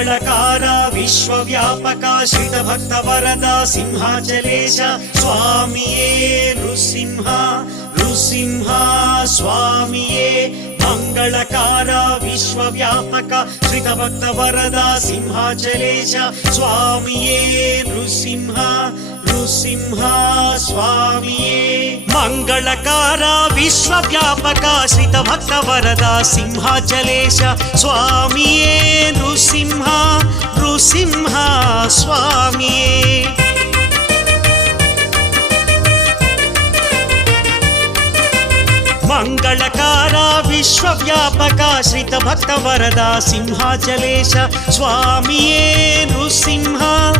ಮಂಗಳಕಾರ ವಿಶ್ವವ್ಯಾಪಕ ಶ್ರಿತಭಕ್ತ ವರದ ಸಿಂಹಾಚಲೇಶ ಸ್ವಾಮಿಯೇ ನೃಸಿಂಹ ನೃಸಿಂಹ ಸ್ವಾಮಿಯೇ ಮಂಗಳಕಾರ ವಿಶ್ವವ್ಯಾಪಕ ಶ್ರಿತಭಕ್ತ ವರದ ಸಿಂಹಾಚಲೇಶ ಸ್ವಾಮಿಯೇ ನೃಸಿಂಹ ನೃಸಿಂಹ ಸ್ವಾಮಿಯೇ ಮಂಗಳಕಾರ ವಿಶ್ವವ್ಯಾಪಕ ಶ್ರಿತಭಕ್ತ ವರದ ಸಿಂಹಾಚಲೇಶ ಸ್ವಾಮಿಯೇ ನೃಸಿಂಹ ನೃಸಿಂಹ ಸ್ವಾಮಿಯೇ ಮಂಗಳಕಾರ ವಿಶ್ವವ್ಯಾಪಕ ಶ್ರಿತಭಕ್ತ ವರದ ಸಿಂಹಾಚಲೇಶ ಸ್ವಾಮಿಯೇ ನೃಸಿಂಹ